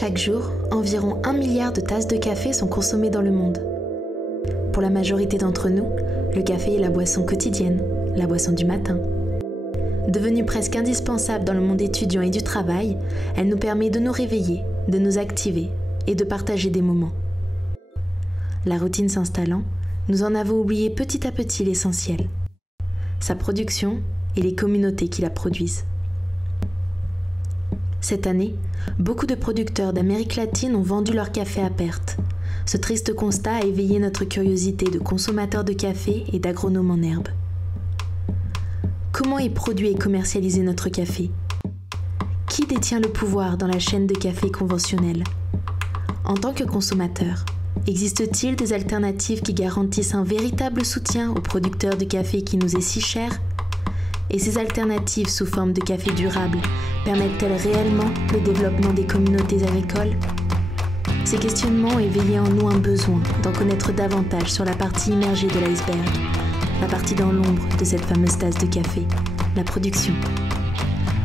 Chaque jour, environ 1 milliard de tasses de café sont consommées dans le monde. Pour la majorité d'entre nous, le café est la boisson quotidienne, la boisson du matin. Devenue presque indispensable dans le monde étudiant et du travail, elle nous permet de nous réveiller, de nous activer et de partager des moments. La routine s'installant, nous en avons oublié petit à petit l'essentiel, sa production et les communautés qui la produisent. Cette année, beaucoup de producteurs d'Amérique latine ont vendu leur café à perte. Ce triste constat a éveillé notre curiosité de consommateurs de café et d'agronomes en herbe. Comment est produit et commercialisé notre café? Qui détient le pouvoir dans la chaîne de café conventionnelle? En tant que consommateur, existe-t-il des alternatives qui garantissent un véritable soutien aux producteurs de café qui nous est si cher? Et ces alternatives sous forme de café durable permettent-elles réellement le développement des communautés agricoles? Ces questionnements ont éveillé en nous un besoin d'en connaître davantage sur la partie immergée de l'iceberg, la partie dans l'ombre de cette fameuse tasse de café, la production.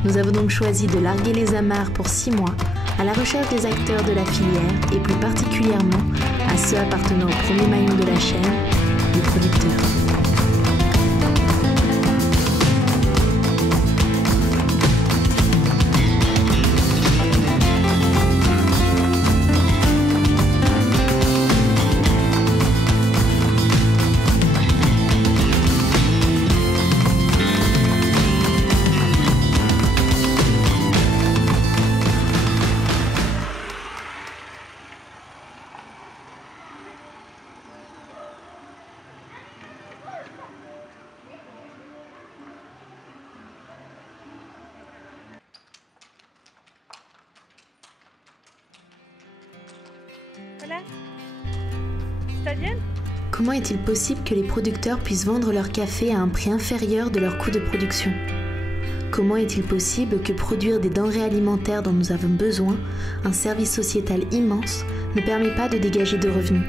Nous avons donc choisi de larguer les amarres pour 6 mois à la recherche des acteurs de la filière et plus particulièrement à ceux appartenant au premier maillon de la chaîne, les producteurs. Hola. ¿Estás bien? Comment est-il possible que les producteurs puissent vendre leur café à un prix inférieur de leur coût de production? Comment est-il possible que produire des denrées alimentaires dont nous avons besoin, un service sociétal immense, ne permet pas de dégager de revenus?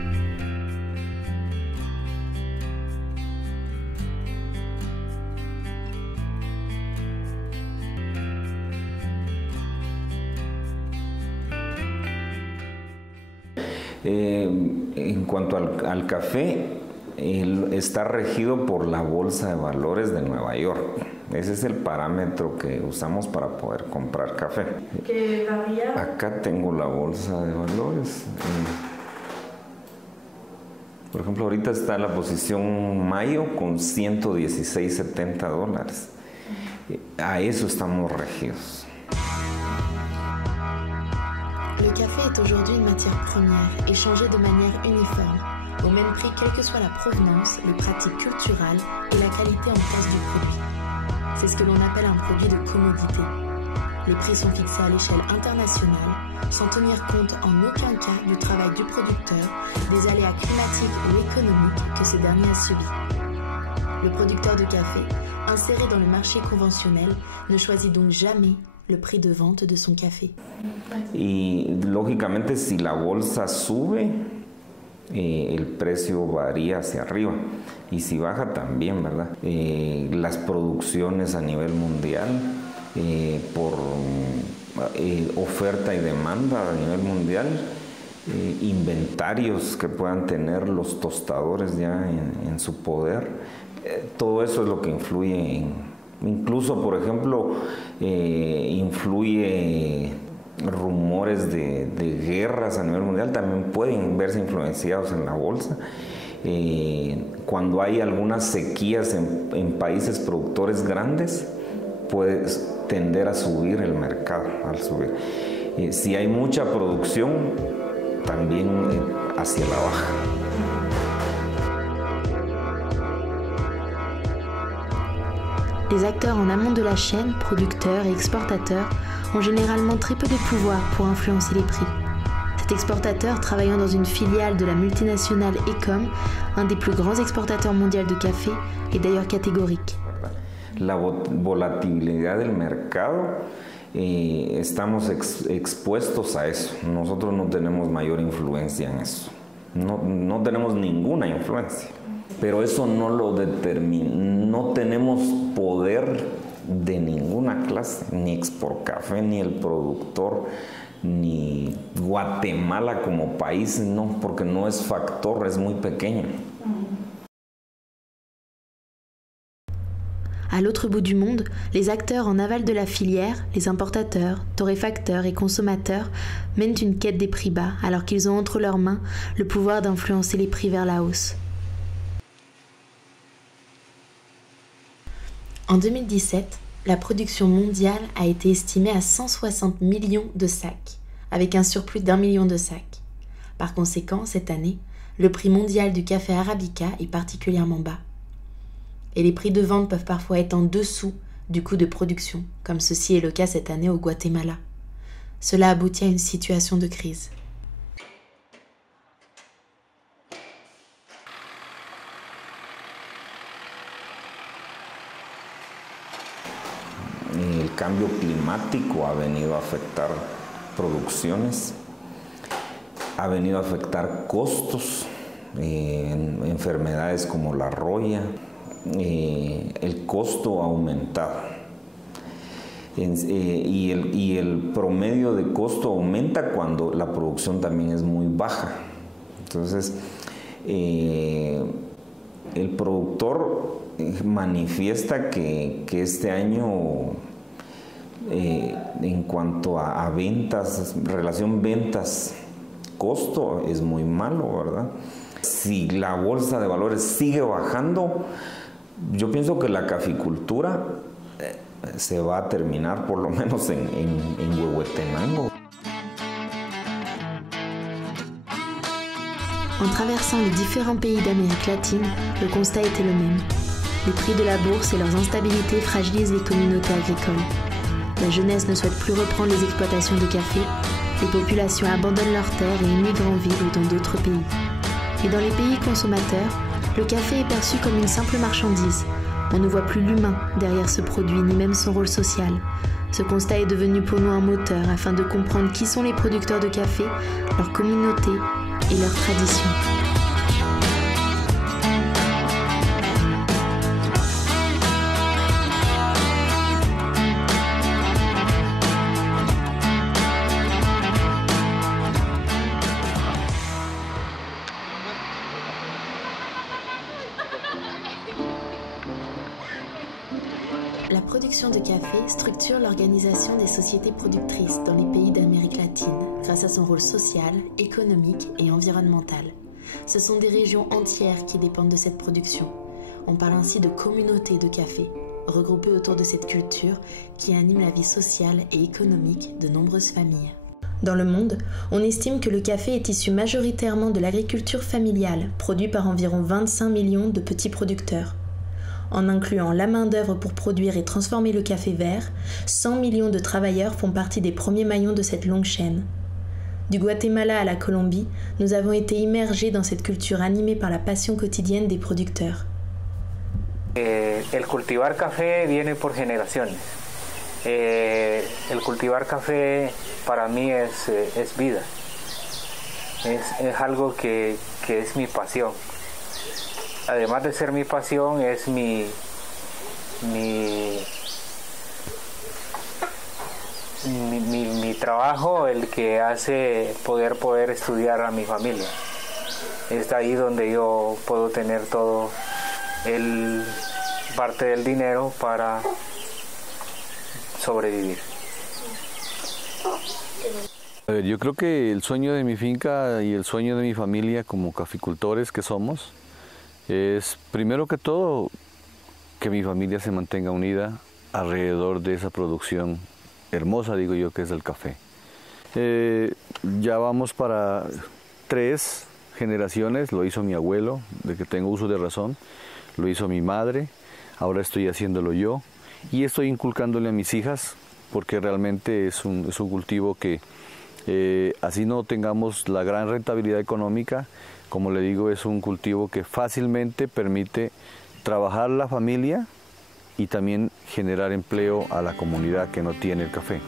En cuanto al café, está regido por la Bolsa de Valores de Nueva York. Ese es el parámetro que usamos para poder comprar café. ¿Qué varía? Acá tengo la Bolsa de Valores. Por ejemplo, ahorita está la posición mayo con $116.70. A eso estamos regidos. Le café est aujourd'hui une matière première, échangée de manière uniforme, au même prix quelle que soit la provenance, les pratiques culturelles et la qualité en place du produit. C'est ce que l'on appelle un produit de commodité. Les prix sont fixés à l'échelle internationale, sans tenir compte en aucun cas du travail du producteur, des aléas climatiques ou économiques que ce dernier a subis. Le producteur de café, inséré dans le marché conventionnel, ne choisit donc jamais le prix de vente de son café. Y lógicamente si la bolsa sube, el precio varía hacia arriba y si baja también, ¿verdad? Las producciones a nivel mundial, por oferta y demanda a nivel mundial, inventarios que puedan tener los tostadores ya en su poder, todo eso es lo que influye incluso, por ejemplo, influye rumores de guerras a nivel mundial, también pueden verse influenciados en la bolsa. Cuando hay algunas sequías en países productores grandes, puede tender a subir el mercado, al subir. Si hay mucha producción, también hacia la baja. Les acteurs en amont de la chaîne, producteurs et exportateurs, ont généralement très peu de pouvoir pour influencer les prix. Cet exportateur, travaillant dans une filiale de la multinationale Ecom, un des plus grands exportateurs mondiaux de café, est d'ailleurs catégorique. La volatilidad del mercado, estamos expuestos a eso. Nosotros no tenemos mayor influencia en eso. No tenemos ninguna influencia. Pero eso no lo determina, no tenemos poder de ninguna clase, ni Exportcafé, ni el productor, ni Guatemala como país, no, porque no es factor, es muy pequeño. À l'autre bout du monde, les acteurs en aval de la filière, les importateurs, torréfacteurs et consommateurs mènent une quête des prix bas alors qu'ils ont entre leurs mains le pouvoir d'influencer les prix vers la hausse. En 2017, la production mondiale a été estimée à 160 millions de sacs, avec un surplus d'1 million de sacs. Par conséquent, cette année, le prix mondial du café arabica est particulièrement bas. Et les prix de vente peuvent parfois être en dessous du coût de production, comme ceci est le cas cette année au Guatemala. Cela aboutit à une situation de crise. El cambio climático ha venido a afectar producciones, ha venido a afectar costos, enfermedades como la roya, el costo ha aumentado y el promedio de costo aumenta cuando la producción también es muy baja. Entonces, el productor manifiesta que este año, en cuanto a ventas, relación ventas-costo, es muy malo, ¿verdad? Si la bolsa de valores sigue bajando, yo pienso que la caficultura se va a terminar, por lo menos en Huehuetenango. En traversant les différents pays d'Amérique latine, le constat était le même. Les prix de la bourse et leurs instabilités fragilisent les communautés agricoles. La jeunesse ne souhaite plus reprendre les exploitations de café, les populations abandonnent leurs terres et immigrent en ville ou dans d'autres pays. Et dans les pays consommateurs, le café est perçu comme une simple marchandise. On ne voit plus l'humain derrière ce produit, ni même son rôle social. Ce constat est devenu pour nous un moteur afin de comprendre qui sont les producteurs de café, leur communauté et leurs traditions. La production de café structure l'organisation des sociétés productrices dans les pays d'Amérique latine grâce à son rôle social, économique et environnemental. Ce sont des régions entières qui dépendent de cette production. On parle ainsi de communautés de café, regroupées autour de cette culture qui anime la vie sociale et économique de nombreuses familles. Dans le monde, on estime que le café est issu majoritairement de l'agriculture familiale, produit par environ 25 millions de petits producteurs. En incluant la main-d'œuvre pour produire et transformer le café vert, 100 millions de travailleurs font partie des premiers maillons de cette longue chaîne. Du Guatemala à la Colombie, nous avons été immergés dans cette culture animée par la passion quotidienne des producteurs. El cultivar café viene por generaciones. El cultivar café para mí es vida. Es algo que es mi pasión. Además de ser mi pasión, es mi trabajo el que hace poder estudiar a mi familia. Es ahí donde yo puedo tener todo parte del dinero para sobrevivir. A ver, yo creo que el sueño de mi finca y el sueño de mi familia como caficultores que somos es, primero que todo, que mi familia se mantenga unida alrededor de esa producción hermosa, digo yo, que es el café. Ya vamos para 3 generaciones, lo hizo mi abuelo, de que tengo uso de razón, lo hizo mi madre, ahora estoy haciéndolo yo y estoy inculcándole a mis hijas, porque realmente es un cultivo que así no tengamos la gran rentabilidad económica, como le digo, es un cultivo que fácilmente permite trabajar la familia y también generar empleo a la comunidad que no tiene el café.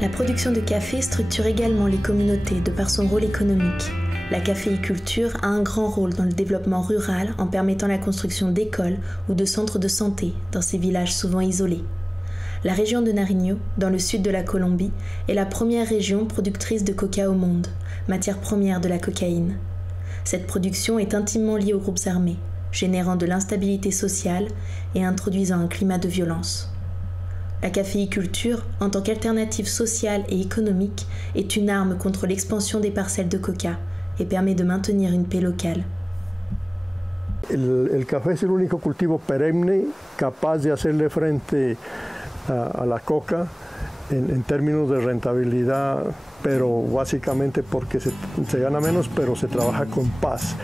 La production de café structure également les communautés de par son rôle économique. La caféiculture a un grand rôle dans le développement rural en permettant la construction d'écoles ou de centres de santé dans ces villages souvent isolés. La région de Nariño, dans le sud de la Colombie, est la première région productrice de coca au monde, matière première de la cocaïne. Cette production est intimement liée aux groupes armés, générant de l'instabilité sociale et introduisant un climat de violence. La caféiculture, en tant qu'alternative sociale et économique, est une arme contre l'expansion des parcelles de coca et permet de maintenir une paix locale. El café es el único cultivo perenne capaz de hacerle frente a la coca en términos de rentabilidad, pero básicamente porque se gana menos, pero se trabaja con paz.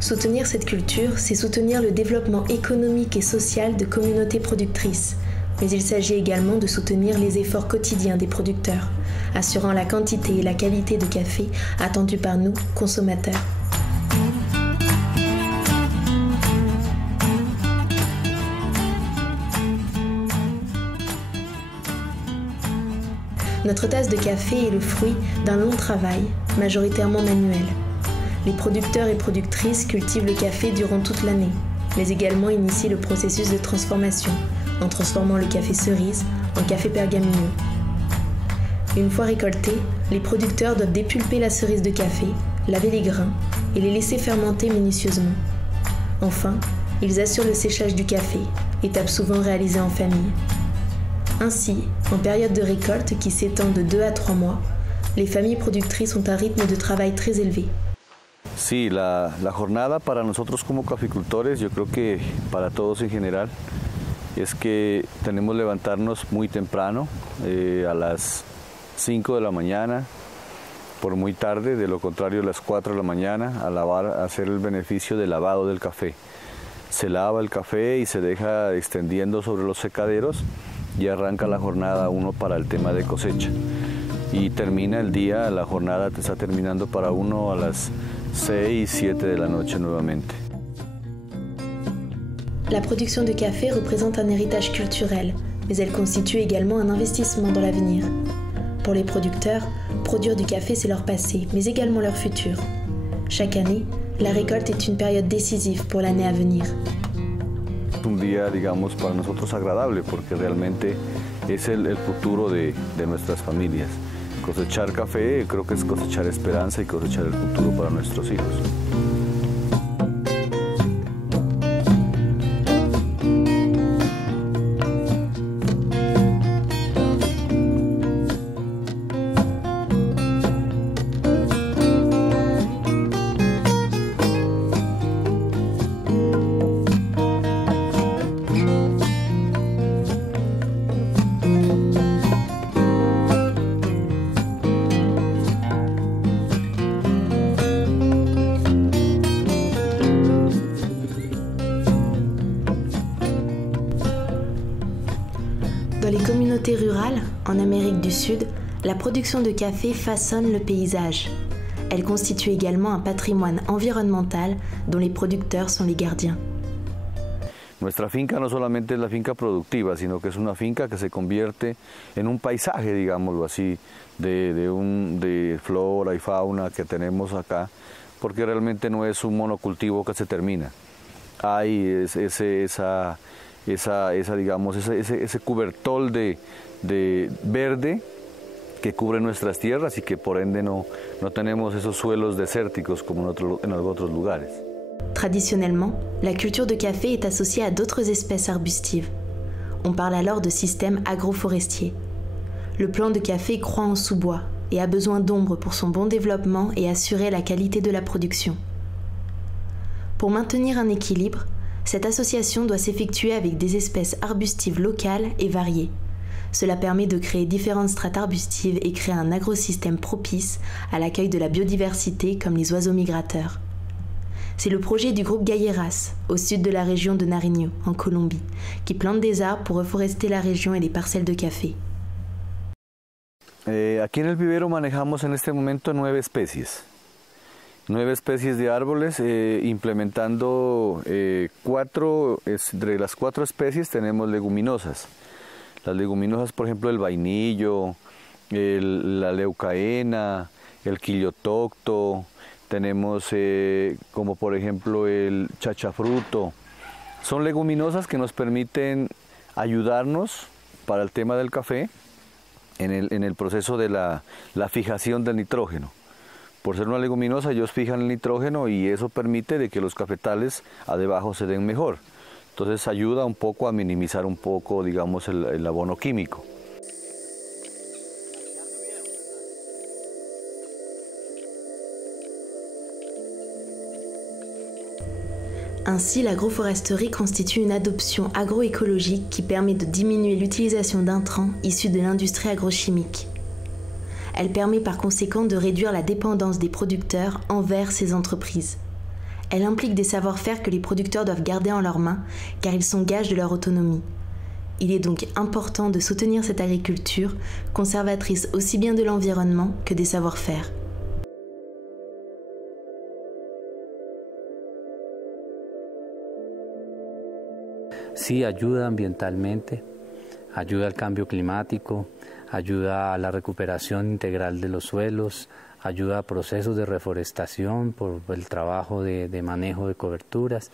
Soutenir cette culture, c'est soutenir le développement économique et social de communautés productrices. Mais il s'agit également de soutenir les efforts quotidiens des producteurs, assurant la quantité et la qualité de café attendus par nous, consommateurs. Notre tasse de café est le fruit d'un long travail, majoritairement manuel. Les producteurs et productrices cultivent le café durant toute l'année, mais également initient le processus de transformation, en transformant le café cerise en café pergamineux. Une fois récolté, les producteurs doivent dépulper la cerise de café, laver les grains et les laisser fermenter minutieusement. Enfin, ils assurent le séchage du café, étape souvent réalisée en famille. Ainsi, en période de récolte qui s'étend de 2 à 3 mois, les familles productrices ont un rythme de travail très élevé. Sí, la jornada para nosotros como caficultores, yo creo que para todos en general, es que tenemos que levantarnos muy temprano, a las 5 de la mañana, por muy tarde, de lo contrario a las 4 de la mañana, a lavar, a hacer el beneficio del lavado del café. Se lava el café y se deja extendiendo sobre los secaderos y arranca la jornada uno para el tema de cosecha. Y termina el día, la jornada te está terminando para uno a las 6, 7 de la noche nuevamente. La production de café représente un héritage culturel, mais elle constitue également un investissement dans l'avenir. Pour les producteurs, produire du café, c'est leur passé, mais également leur futur. Chaque année, la récolte est une période décisive pour l'année à venir. Un día, digamos, para nosotros agradable, porque realmente es el futuro de nuestras familias. Cosechar café creo que es cosechar esperanza y cosechar el futuro para nuestros hijos. Dans les communautés rurales, en Amérique du Sud, la production de café façonne le paysage. Elle constitue également un patrimoine environnemental dont les producteurs sont les gardiens. Nuestra finca no solamente es la finca productiva, sino que es una finca que se convierte en un paisaje, digámoslo así, de flora y fauna que tenemos acá, porque realmente no es un monocultivo que se termina. Hay ese cubertol de verde que cubre nuestras tierras y que por ende no tenemos esos suelos desérticos como en otros lugares. Traditionnellement, la culture de café est associée à d'autres espèces arbustives. On parle alors de système agroforestier. Le plant de café croît en sous-bois et a besoin d'ombre pour son bon développement et assurer la qualité de la production. Pour maintenir un équilibre, cette association doit s'effectuer avec des espèces arbustives locales et variées. Cela permet de créer différentes strates arbustives et créer un agrosystème propice à l'accueil de la biodiversité comme les oiseaux migrateurs. C'est le projet du groupe Galleras, au sud de la région de Nariño, en Colombie, qui plante des arbres pour reforester la région et les parcelles de café. Aquí en el vivero manejamos en este momento 9 especies. 9 especies de árboles, implementando 4, entre las 4 especies tenemos leguminosas. Las leguminosas, por ejemplo, el vainillo, la leucaena, el quillotocto, tenemos como por ejemplo el chachafruto. Son leguminosas que nos permiten ayudarnos para el tema del café en el proceso de la fijación del nitrógeno. Por ser una leguminosa, ellos fijan el nitrógeno y eso permite de que los cafetales abajo se den mejor. Entonces ayuda un poco a minimizar un poco, digamos, el abono químico. Ainsi, l'agroforesterie constitue une adoption agroécologique qui permet de diminuer l'utilisation d'intrants issus de l'industrie agrochimique. Elle permet par conséquent de réduire la dépendance des producteurs envers ces entreprises. Elle implique des savoir-faire que les producteurs doivent garder en leurs mains car ils sont gages de leur autonomie. Il est donc important de soutenir cette agriculture, conservatrice aussi bien de l'environnement que des savoir-faire. Sí, ayuda ambientalmente, ayuda al cambio climático, ayuda a la recuperación integral de los suelos, ayuda a procesos de reforestación por el trabajo de manejo de coberturas,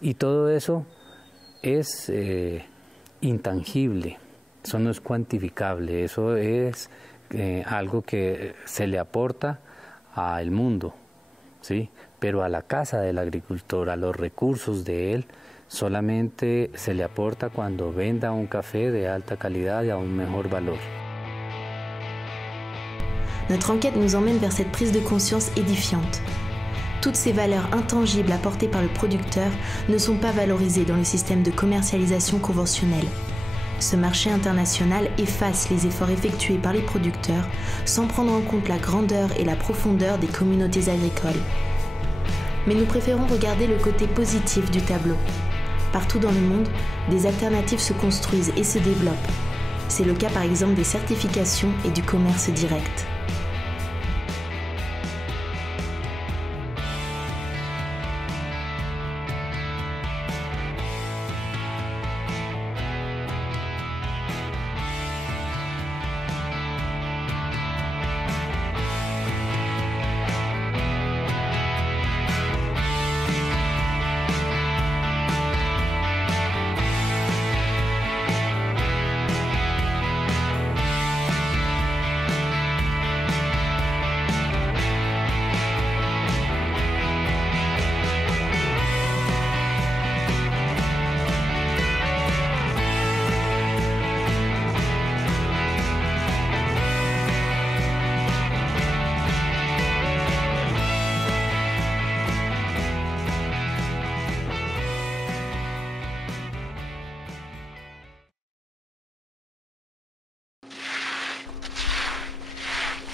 y todo eso es intangible, eso no es cuantificable, eso es algo que se le aporta al mundo, ¿sí? Pero a la casa del agricultor, a los recursos de él, solamente se le aporta cuando venda un café de alta calidad y a un mejor valor. Notre enquête nous emmène vers cette prise de conscience édifiante. Toutes ces valeurs intangibles apportées par le producteur ne sont pas valorisées dans le système de commercialisation conventionnel. Ce marché international efface les efforts effectués par les producteurs sans prendre en compte la grandeur et la profondeur des communautés agricoles. Mais nous préférons regarder le côté positif du tableau. Partout dans le monde, des alternatives se construisent et se développent. C'est le cas par exemple des certifications et du commerce direct.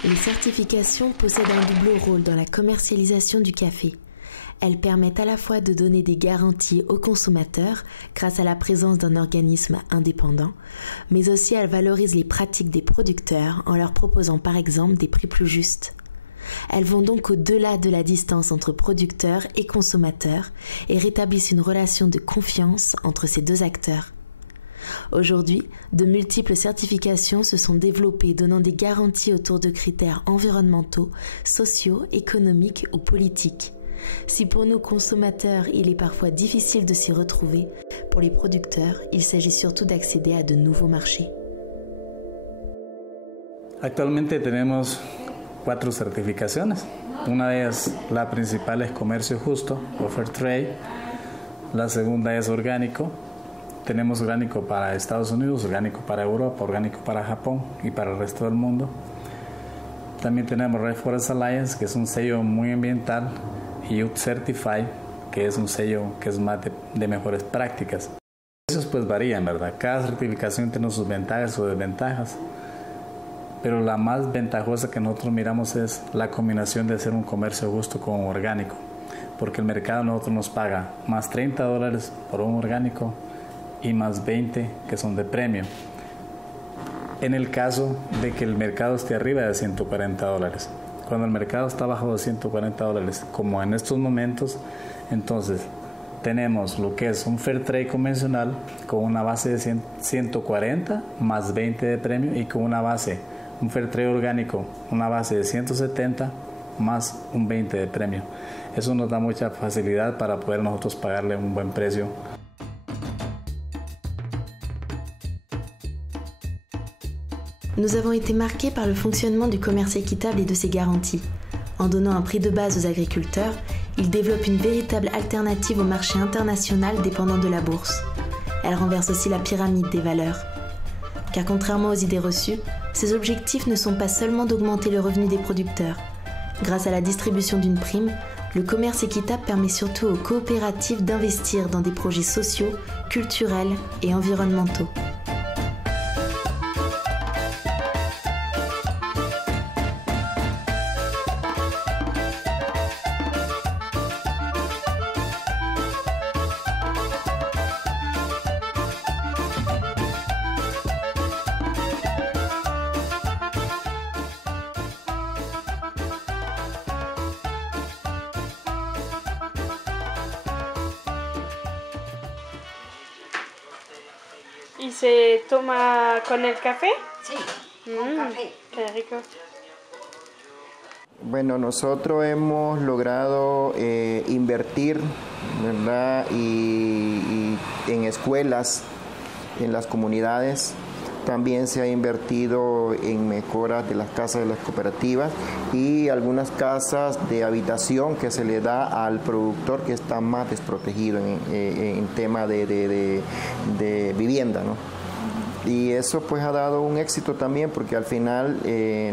Les certifications possèdent un double rôle dans la commercialisation du café. Elles permettent à la fois de donner des garanties aux consommateurs grâce à la présence d'un organisme indépendant, mais aussi elles valorisent les pratiques des producteurs en leur proposant par exemple des prix plus justes. Elles vont donc au-delà de la distance entre producteurs et consommateurs et rétablissent une relation de confiance entre ces deux acteurs. Aujourd'hui, de multiples certifications se sont développées donnant des garanties autour de critères environnementaux, sociaux, économiques ou politiques. Si pour nous consommateurs, il est parfois difficile de s'y retrouver, pour les producteurs, il s'agit surtout d'accéder à de nouveaux marchés. Actualmente tenemos 4 certificaciones. Una de ellas, la principal, es comercio justo o fair trade. La segunda es orgánico. Tenemos orgánico para Estados Unidos, orgánico para Europa, orgánico para Japón y para el resto del mundo. También tenemos Rainforest Alliance, que es un sello muy ambiental, y Youth Certified, que es un sello que es más de mejores prácticas. Esos pues varían, ¿verdad? Cada certificación tiene sus ventajas o desventajas, pero la más ventajosa que nosotros miramos es la combinación de hacer un comercio justo con orgánico, porque el mercado a nosotros nos paga más $30 por un orgánico y más 20 que son de premio. En el caso de que el mercado esté arriba de $140, cuando el mercado está bajo de $140, como en estos momentos, entonces tenemos lo que es un Fair Trade convencional con una base de 140 más 20 de premio, y con una base, un Fair Trade orgánico, una base de 170 más un 20 de premio. Eso nos da mucha facilidad para poder nosotros pagarle un buen precio. Nous avons été marqués par le fonctionnement du commerce équitable et de ses garanties. En donnant un prix de base aux agriculteurs, il développe une véritable alternative au marché international dépendant de la bourse. Elle renverse aussi la pyramide des valeurs. Car contrairement aux idées reçues, ses objectifs ne sont pas seulement d'augmenter le revenu des producteurs. Grâce à la distribution d'une prime, le commerce équitable permet surtout aux coopératives d'investir dans des projets sociaux, culturels et environnementaux. ¿Y se toma con el café? Sí, con café. Qué rico. Bueno, nosotros hemos logrado invertir, ¿verdad? Y en escuelas, en las comunidades. También se ha invertido en mejoras de las casas de las cooperativas y algunas casas de habitación que se le da al productor que está más desprotegido en tema de vivienda, ¿no? Y eso pues ha dado un éxito también, porque al final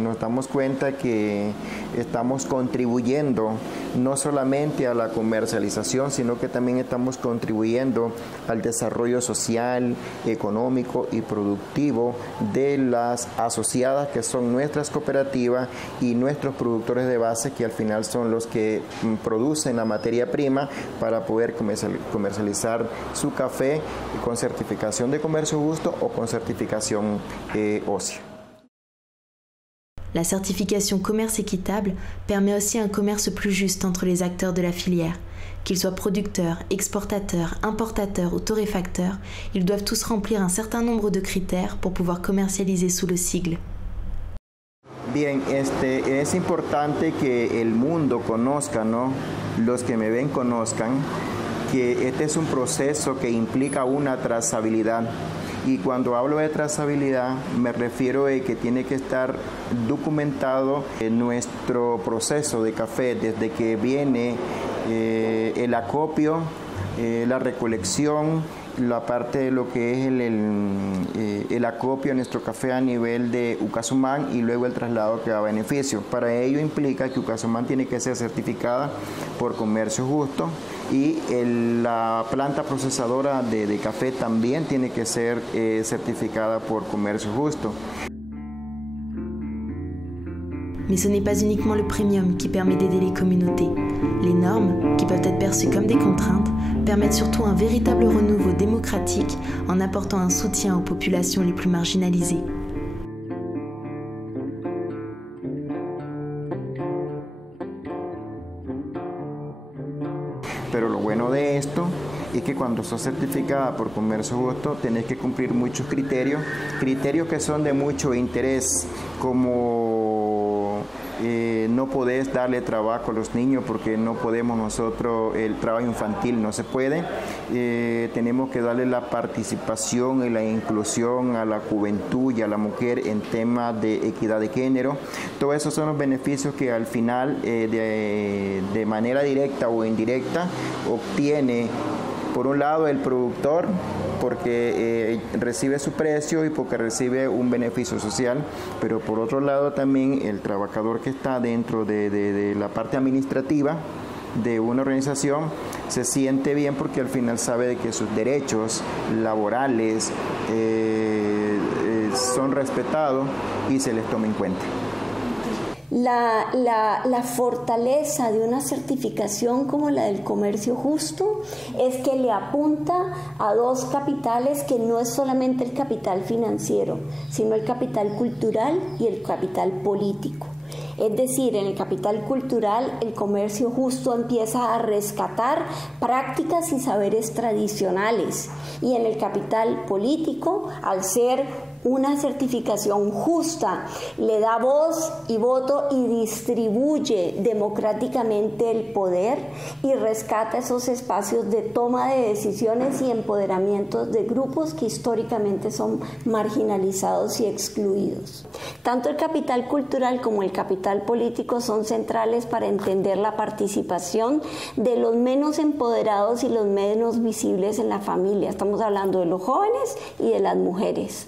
nos damos cuenta que estamos contribuyendo no solamente a la comercialización, sino que también estamos contribuyendo al desarrollo social, económico y productivo de las asociadas, que son nuestras cooperativas, y nuestros productores de base, que al final son los que producen la materia prima para poder comercializar su café con certificación de comercio justo o con certificación OSIA. La certification commerce équitable permet aussi un commerce plus juste entre les acteurs de la filière. Qu'ils soient producteurs, exportateurs, importateurs ou torréfacteurs, ils doivent tous remplir un certain nombre de critères pour pouvoir commercialiser sous le sigle. Bien, es importante que el mundo conozca, ¿no? Los que me ven conozcan que este es un proceso que implica una trazabilidad. Y cuando hablo de trazabilidad me refiero a que tiene que estar documentado en nuestro proceso de café, desde que viene el acopio, la recolección, la parte de lo que es el acopio de nuestro café a nivel de Ucasumán, y luego el traslado que da beneficio. Para ello implica que Ucasumán tiene que ser certificada por Comercio Justo, y la planta procesadora de café también tiene que ser certificada por Comercio Justo. Mais ce n'est pas uniquement le premium qui permet d'aider les communautés. Les normes, qui peuvent être perçues comme des contraintes, permettent surtout un véritable renouveau démocratique en apportant un soutien aux populations les plus marginalisées. Pero lo bueno de esto es que cuando sos certificada por Comercio Justo tenés que cumplir muchos criterios que son de mucho interés, como no podés darle trabajo a los niños, porque no podemos nosotros, el trabajo infantil no se puede. Tenemos que darle la participación y la inclusión a la juventud y a la mujer en temas de equidad de género. Todos esos son los beneficios que al final de manera directa o indirecta obtiene, por un lado, el productor, porque recibe su precio y porque recibe un beneficio social, pero por otro lado también el trabajador que está dentro de la parte administrativa, de una organización, se siente bien porque al final sabe de que sus derechos laborales son respetados y se les toma en cuenta. La fortaleza de una certificación como la del comercio justo es que le apunta a dos capitales que no es solamente el capital financiero, sino el capital cultural y el capital político. Es decir, en el capital cultural el comercio justo empieza a rescatar prácticas y saberes tradicionales, y en el capital político, al ser una certificación justa, le da voz y voto y distribuye democráticamente el poder y rescata esos espacios de toma de decisiones y empoderamiento de grupos que históricamente son marginalizados y excluidos. Tanto el capital cultural como el capital político son centrales para entender la participación de los menos empoderados y los menos visibles en la familia. Estamos hablando de los jóvenes y de las mujeres.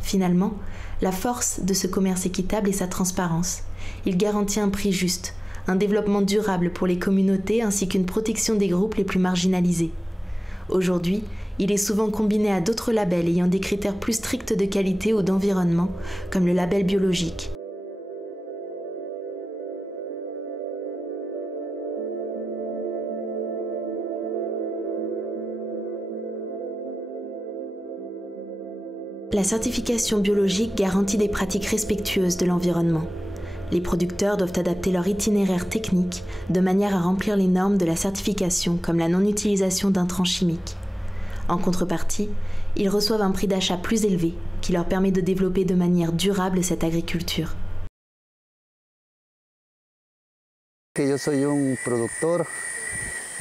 Finalement, la force de ce commerce équitable est sa transparence. Il garantit un prix juste, un développement durable pour les communautés ainsi qu'une protection des groupes les plus marginalisés. Aujourd'hui, il est souvent combiné à d'autres labels ayant des critères plus stricts de qualité ou d'environnement, comme le label biologique. La certification biologique garantit des pratiques respectueuses de l'environnement. Les producteurs doivent adapter leur itinéraire technique de manière à remplir les normes de la certification, comme la non-utilisation d'intrants chimiques. En contrepartie, ils reçoivent un prix d'achat plus élevé qui leur permet de développer de manière durable cette agriculture. Yo soy un productor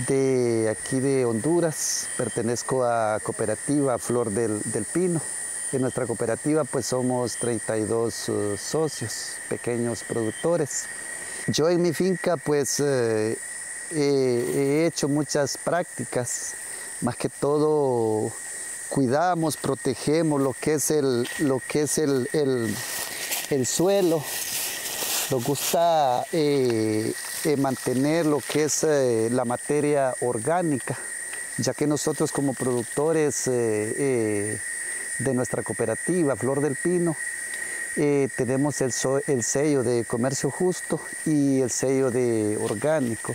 de aquí de Honduras, pertenezco a Cooperativa Flor del Pino. En nuestra cooperativa pues somos 32 socios, pequeños productores. Yo en mi finca pues he hecho muchas prácticas, más que todo cuidamos, protegemos lo que es el suelo. Nos gusta mantener lo que es la materia orgánica, ya que nosotros como productores de nuestra cooperativa Flor del Pino tenemos el sello de comercio justo y el sello de orgánico.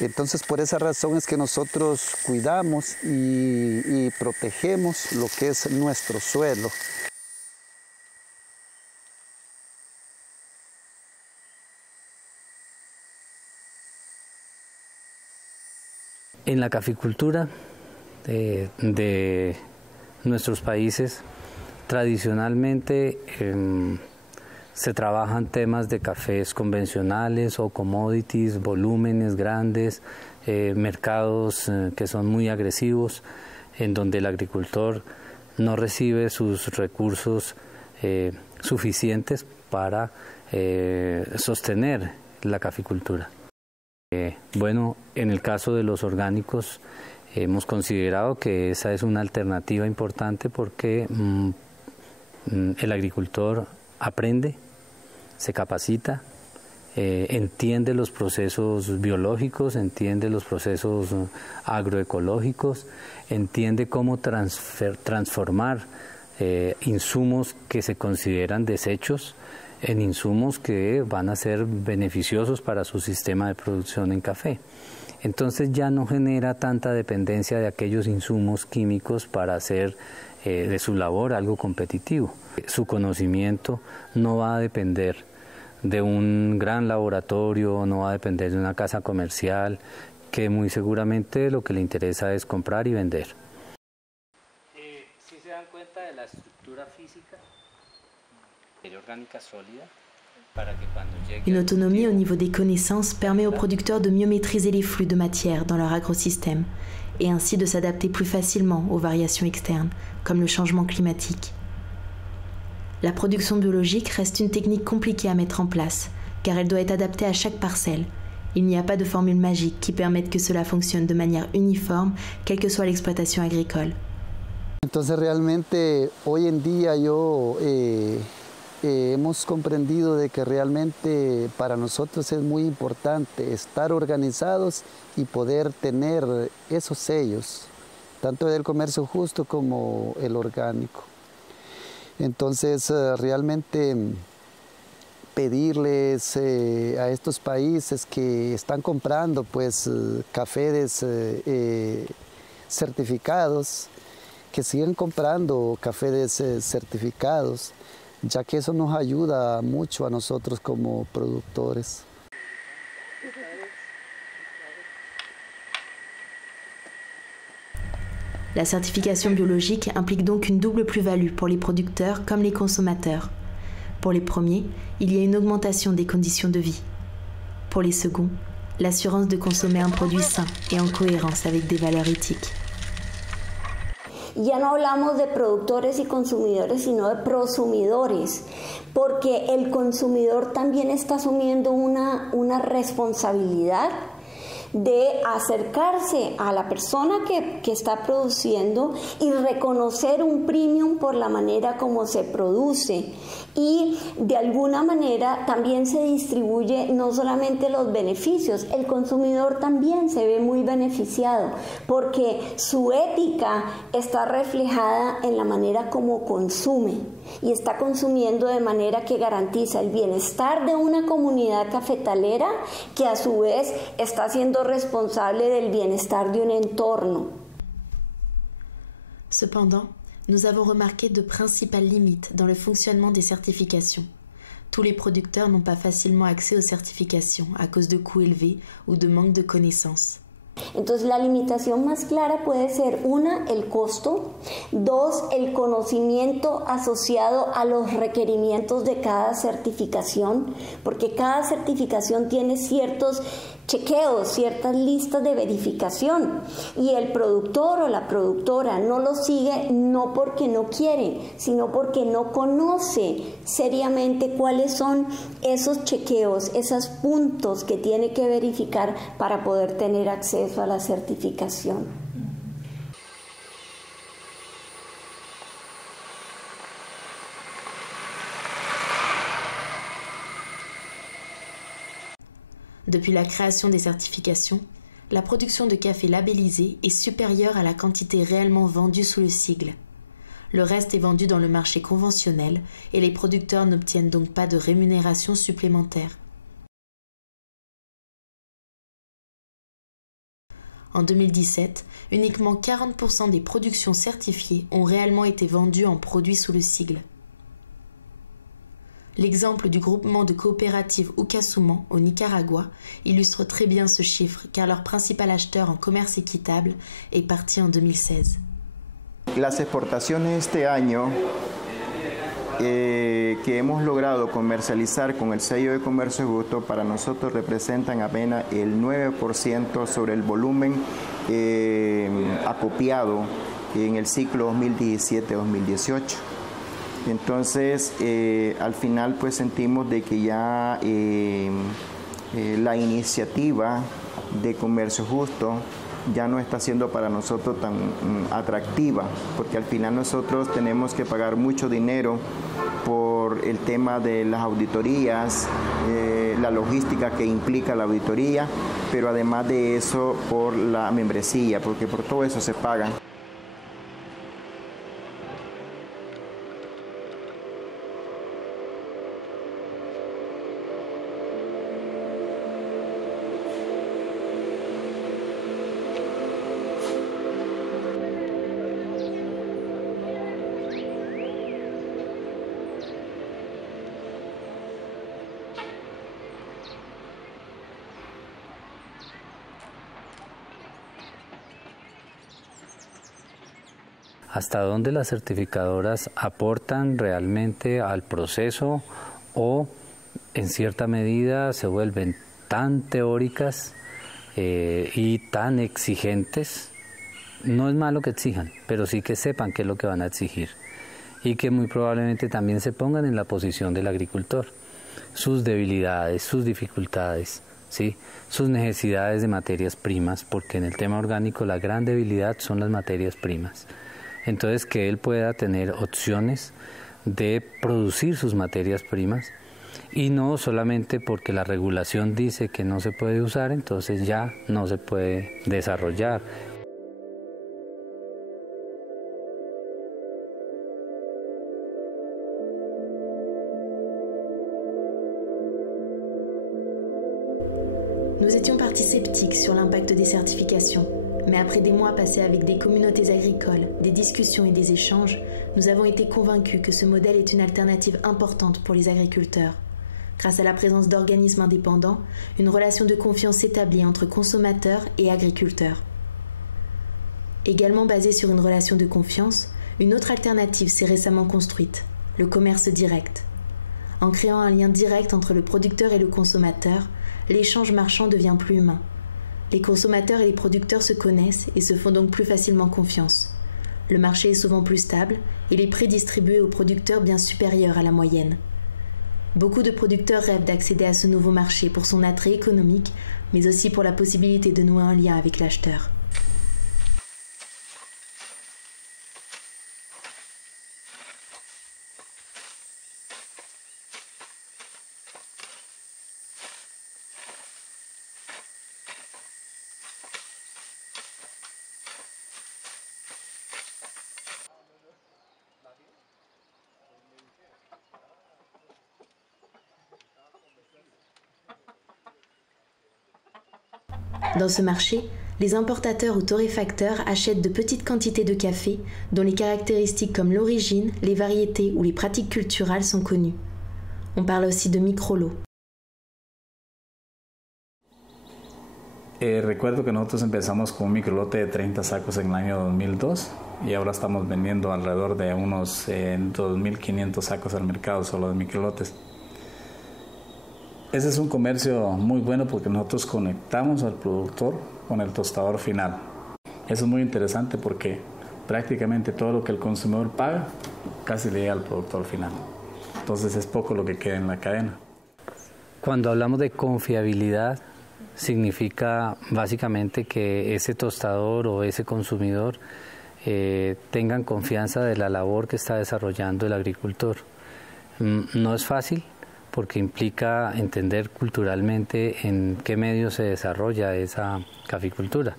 Entonces por esa razón es que nosotros cuidamos y protegemos lo que es nuestro suelo. En la caficultura de nuestros países, tradicionalmente se trabajan temas de cafés convencionales o commodities, volúmenes grandes, mercados que son muy agresivos, en donde el agricultor no recibe sus recursos suficientes para sostener la caficultura. Bueno, en el caso de los orgánicos, hemos considerado que esa es una alternativa importante porque el agricultor aprende, se capacita, entiende los procesos biológicos, entiende los procesos agroecológicos, entiende cómo transformar insumos que se consideran desechos en insumos que van a ser beneficiosos para su sistema de producción en café. Entonces ya no genera tanta dependencia de aquellos insumos químicos para hacer de su labor algo competitivo. Su conocimiento no va a depender de un gran laboratorio, no va a depender de una casa comercial, que muy seguramente lo que le interesa es comprar y vender. ¿Sí se dan cuenta de la estructura física orgánica sólida? Une autonomie au niveau des connaissances permet aux producteurs de mieux maîtriser les flux de matière dans leur agrosystème et ainsi de s'adapter plus facilement aux variations externes, comme le changement climatique. La production biologique reste une technique compliquée à mettre en place, car elle doit être adaptée à chaque parcelle. Il n'y a pas de formule magique qui permette que cela fonctionne de manière uniforme, quelle que soit l'exploitation agricole. Entonces realmente hoy en día yo hemos comprendido de que realmente para nosotros es muy importante estar organizados y poder tener esos sellos, tanto del comercio justo como el orgánico. Entonces, realmente pedirles a estos países que están comprando pues cafés certificados, que sigan comprando cafés certificados, ya que eso nos ayuda mucho a nosotros como productores. La certification biologique implique donc une double plus-value pour les producteurs comme les consommateurs. Pour les premiers, il y a une augmentation des conditions de vie. Pour les seconds, l'assurance de consommer un produit sain et en cohérence avec des valeurs éthiques. Ya no hablamos de productores y consumidores, sino de prosumidores, porque el consumidor también está asumiendo una responsabilidad de acercarse a la persona que está produciendo y reconocer un premium por la manera como se produce, y de alguna manera también se distribuye no solamente los beneficios, el consumidor también se ve muy beneficiado porque su ética está reflejada en la manera como consume y está consumiendo de manera que garantiza el bienestar de una comunidad cafetalera que a su vez está siendo responsable del bienestar de un entorno. Cependant, nous avons remarqué de principales limites dans le fonctionnement des certifications. Tous les producteurs n'ont pas facilement accès aux certifications à cause de coûts élevés ou de manque de connaissances. Entonces la limitación más clara puede ser una, el costo, dos, el conocimiento asociado a los requerimientos de cada certificación, porque cada certificación tiene ciertos chequeos, ciertas listas de verificación, y el productor o la productora no lo sigue no porque no quiere, sino porque no conoce seriamente cuáles son esos chequeos, esos puntos que tiene que verificar para poder tener acceso a la certificación. Depuis la création des certifications, la production de café labellisé est supérieure à la quantité réellement vendue sous le sigle. Le reste est vendu dans le marché conventionnel et les producteurs n'obtiennent donc pas de rémunération supplémentaire. En 2017, uniquement 40% des productions certifiées ont réellement été vendues en produits sous le sigle. L'exemple du groupement de coopératives Ucasuman au Nicaragua illustre très bien ce chiffre car leur principal acheteur en commerce équitable est parti en 2016. Las exportaciones este año que hemos logrado comercializar con el sello de comercio justo para nosotros representan apenas el 9% sobre el volumen acopiado en el ciclo 2017-2018. Entonces, al final pues sentimos de que ya la iniciativa de comercio justo ya no está siendo para nosotros tan atractiva, porque al final nosotros tenemos que pagar mucho dinero por el tema de las auditorías, la logística que implica la auditoría, pero además de eso por la membresía, porque por todo eso se paga. ¿Hasta dónde las certificadoras aportan realmente al proceso o en cierta medida se vuelven tan teóricas y tan exigentes? No es malo que exijan, pero sí que sepan qué es lo que van a exigir y que muy probablemente también se pongan en la posición del agricultor, sus debilidades, sus dificultades, ¿sí? Sus necesidades de materias primas, porque en el tema orgánico la gran debilidad son las materias primas. Entonces, que él pueda tener opciones de producir sus materias primas, y no solamente porque la regulación dice que no se puede usar, entonces ya no se puede desarrollar. Nous étions partis sceptiques sur l'impact des certifications, mais après des mois passés avec des communautés agricoles, des discussions et des échanges, nous avons été convaincus que ce modèle est une alternative importante pour les agriculteurs. Grâce à la présence d'organismes indépendants, une relation de confiance s'établit entre consommateurs et agriculteurs. Également basée sur une relation de confiance, une autre alternative s'est récemment construite, le commerce direct. En créant un lien direct entre le producteur et le consommateur, l'échange marchand devient plus humain. Les consommateurs et les producteurs se connaissent et se font donc plus facilement confiance. Le marché est souvent plus stable et les prix distribués aux producteurs bien supérieurs à la moyenne. Beaucoup de producteurs rêvent d'accéder à ce nouveau marché pour son attrait économique, mais aussi pour la possibilité de nouer un lien avec l'acheteur. Dans ce marché, les importateurs ou torréfacteurs achètent de petites quantités de café dont les caractéristiques comme l'origine, les variétés ou les pratiques culturales sont connues. On parle aussi de microlots. Recuerdo que nosotros empezamos con un microlote de 30 sacos en el año 2002 y ahora estamos vendiendo alrededor de unos 2.500 sacos al mercado solo de microlotes. Ese es un comercio muy bueno porque nosotros conectamos al productor con el tostador final. Eso es muy interesante porque prácticamente todo lo que el consumidor paga casi le llega al productor final. Entonces es poco lo que queda en la cadena. Cuando hablamos de confiabilidad, significa básicamente que ese tostador o ese consumidor tengan confianza de la labor que está desarrollando el agricultor. No es fácil, porque implica entender culturalmente en qué medio se desarrolla esa caficultura,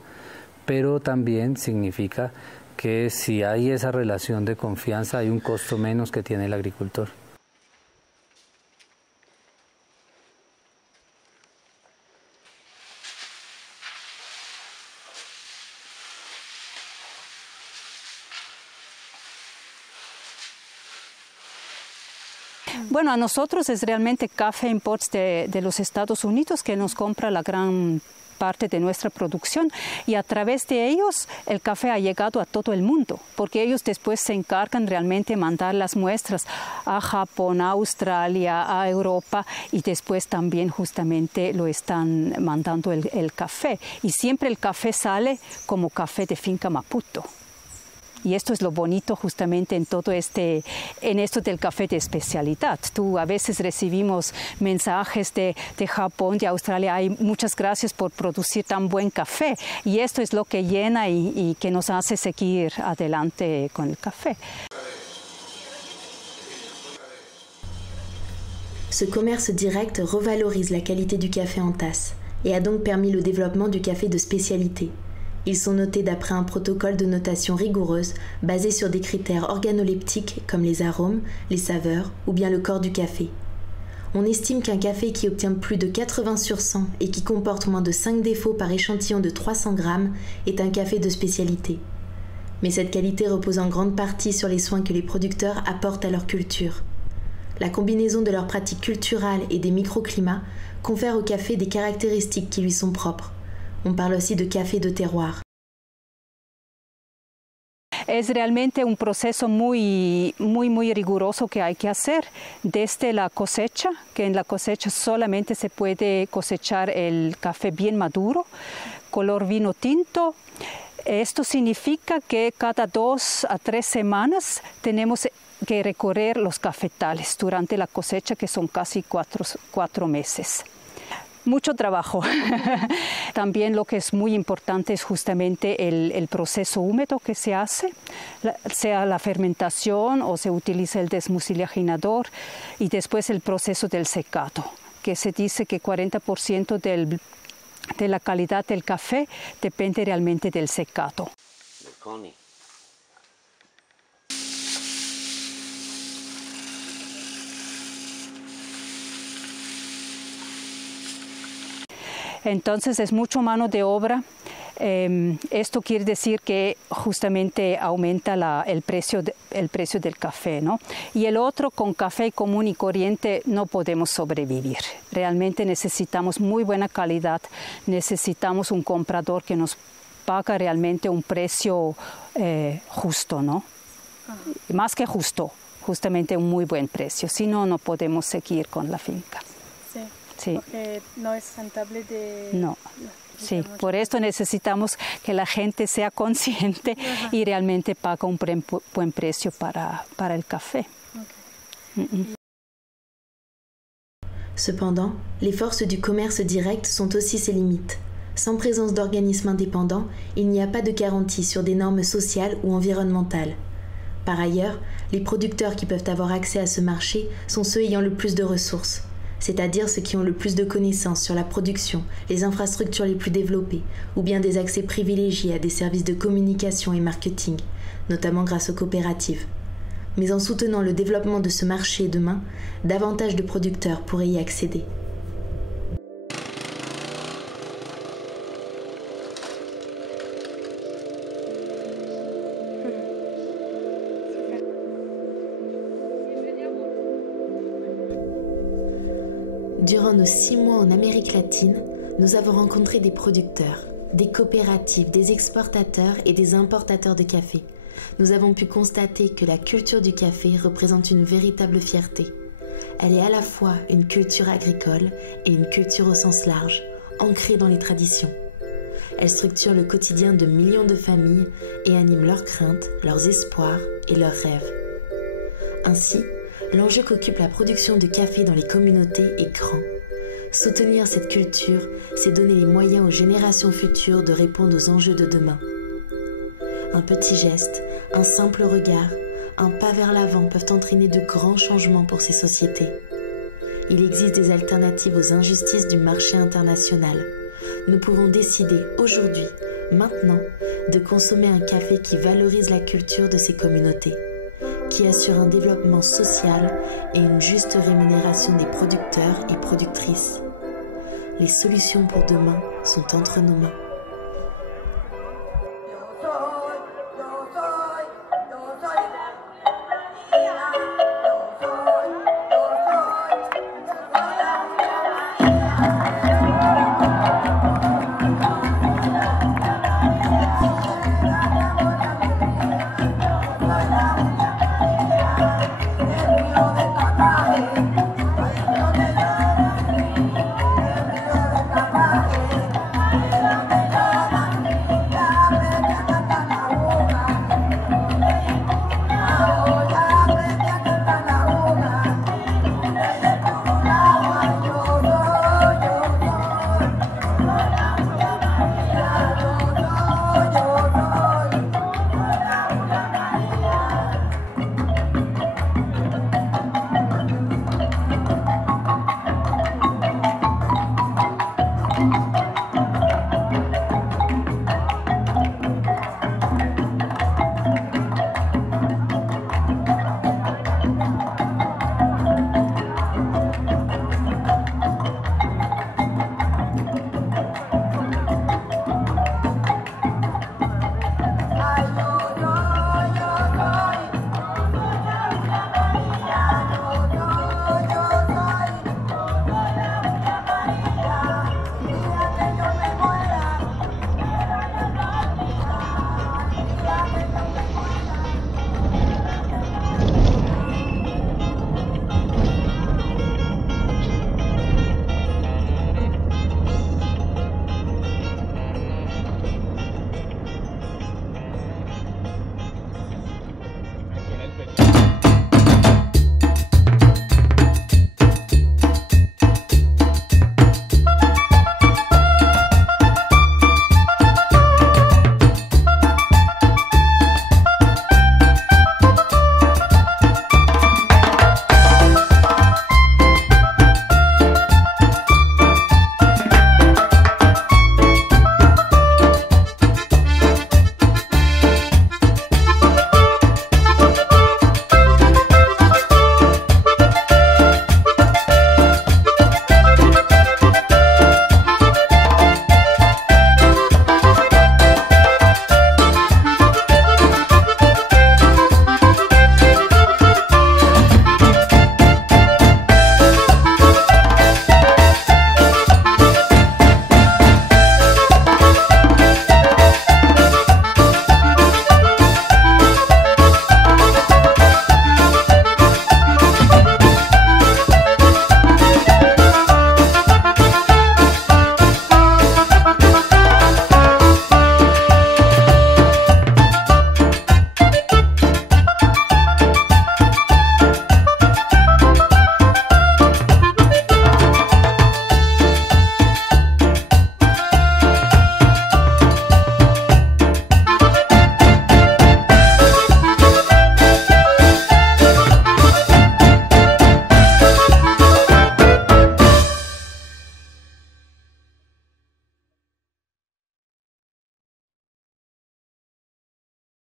pero también significa que si hay esa relación de confianza hay un costo menos que tiene el agricultor. Bueno, a nosotros es realmente Café Imports de los Estados Unidos que nos compra la gran parte de nuestra producción y a través de ellos el café ha llegado a todo el mundo porque ellos después se encargan realmente de mandar las muestras a Japón, a Australia, a Europa y después también justamente lo están mandando el café y siempre el café sale como café de finca Maputo. Y esto es lo bonito justamente en todo en esto del café de especialidad. A veces recibimos mensajes de Japón, de Australia, ay, muchas gracias por producir tan buen café. Y esto es lo que llena y que nos hace seguir adelante con el café. Ce commerce direct revalorise la qualité du café en tasse et a donc permis le développement du café de spécialité. Ils sont notés d'après un protocole de notation rigoureuse basé sur des critères organoleptiques comme les arômes, les saveurs ou bien le corps du café. On estime qu'un café qui obtient plus de 80 sur 100 et qui comporte moins de 5 défauts par échantillon de 300 grammes est un café de spécialité. Mais cette qualité repose en grande partie sur les soins que les producteurs apportent à leur culture. La combinaison de leurs pratiques culturelles et des microclimats confère au café des caractéristiques qui lui sont propres. On parle aussi de café de terroir. Es realmente un proceso muy riguroso que hay que hacer desde la cosecha, que en la cosecha solamente se puede cosechar el café bien maduro, color vino tinto. Esto significa que cada 2 a 3 semanas tenemos que recorrer los cafetales durante la cosecha, que son casi 4 meses. mucho trabajo. También lo que es muy importante es justamente el proceso húmedo que se hace, sea la fermentación o se utiliza el desmucilaginador, y después el proceso del secado, que se dice que 40% de la calidad del café depende realmente del secado. Entonces es mucho mano de obra. Esto quiere decir que justamente aumenta el precio del café, ¿no? Y el otro, con café común y corriente no podemos sobrevivir. Realmente necesitamos muy buena calidad, necesitamos un comprador que nos paga realmente un precio justo, ¿no? Más que justo, justamente un muy buen precio. Si no, no podemos seguir con la finca. Sí. Sí. Porque no es rentable de... No. Sí, por esto necesitamos que la gente sea consciente y realmente pague un buen precio para el café. Okay. Cependant, les forces du commerce direct sont aussi ses limites. Sans présence d'organismes indépendants, il n'y a pas de garantie sur des normes sociales ou environnementales. Par ailleurs, les producteurs qui peuvent avoir accès à ce marché sont ceux ayant le plus de ressources, c'est-à-dire ceux qui ont le plus de connaissances sur la production, les infrastructures les plus développées, ou bien des accès privilégiés à des services de communication et marketing, notamment grâce aux coopératives. Mais en soutenant le développement de ce marché demain, davantage de producteurs pourraient y accéder. Durant nos 6 mois en Amérique latine, nous avons rencontré des producteurs, des coopératives, des exportateurs et des importateurs de café. Nous avons pu constater que la culture du café représente une véritable fierté. Elle est à la fois une culture agricole et une culture au sens large, ancrée dans les traditions. Elle structure le quotidien de millions de familles et anime leurs craintes, leurs espoirs et leurs rêves. Ainsi, l'enjeu qu'occupe la production de café dans les communautés est grand. Soutenir cette culture, c'est donner les moyens aux générations futures de répondre aux enjeux de demain. Un petit geste, un simple regard, un pas vers l'avant peuvent entraîner de grands changements pour ces sociétés. Il existe des alternatives aux injustices du marché international. Nous pouvons décider aujourd'hui, maintenant, de consommer un café qui valorise la culture de ces communautés, qui assure un développement social et une juste rémunération des producteurs et productrices. Les solutions pour demain sont entre nos mains.